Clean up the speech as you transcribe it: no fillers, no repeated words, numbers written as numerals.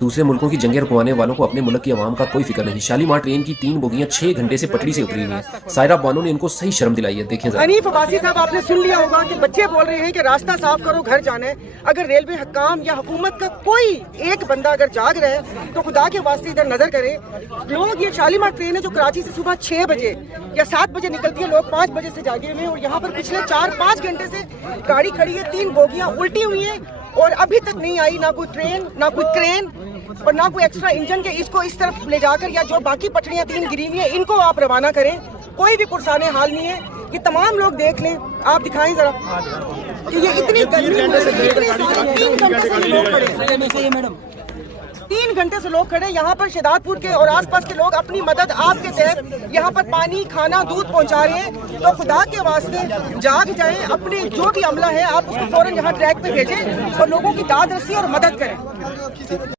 دوسرے ملکوں کی جنگیں رکوانے والوں کو اپنے ملک کی عوام کا کوئی فکر نہیں. شالیمار ٹرین کی 3 بوگیاں 6 گھنٹے سے پٹری سے اتری ہوئی ہیں. سائرہ بانو نے ان کو صحیح شرم دلائی ہے. دیکھیں ذرا. حنیف عباسی صاحب، آپ نے سن لیا ہوگا کہ بچے بول رہے ہیں کہ راستہ صاف کرو، گھر جانا ہے. اگر ریلوے حکام یا حکومت کا کوئی ایک بندہ اگر جاگ رہا ہے تو خدا کے واسطے ادھر نظر کرے. لوگ، یہ شالیمار ٹرین ہے جو کراچی سے صبح 6 بجے یا 7 بجے نکلتی ہے، لوگ 5 بجے سے جاگے ہوئے ہیں اور یہاں پر پچھلے 4-5 گھنٹے سے گاڑی کھڑی ہے. 3 بوگیاں الٹی ہوئی ہیں اور ابھی تک نہیں آئی نہ کوئی ٹرین، نہ کوئی کرین اور نہ کوئی ایکسٹرا انجن کہ اس کو اس طرف لے جا کر، یا جو باقی پٹریاں 3 گری ہوئی ہیں ان کو آپ روانہ کریں. کوئی بھی پرسان حال نہیں ہے. یہ تمام لوگ دیکھ لیں، آپ دکھائیں ذرا کہ یہ اتنی گرمی، 3 گھنٹے سے لوگ کھڑے ہیں. 3 گھنٹے سے لوگ کھڑے. یہاں پر شہداد پور کے اور آس پاس کے لوگ اپنی مدد آپ کے تحت یہاں پر پانی، کھانا، دودھ پہنچا رہے ہیں. تو خدا کے واسطے جاگ جائیں. اپنے جو بھی عملہ ہے آپ اس کو فوراً یہاں ٹریک پہ بھیجیں اور لوگوں کی داد رسی اور مدد کریں.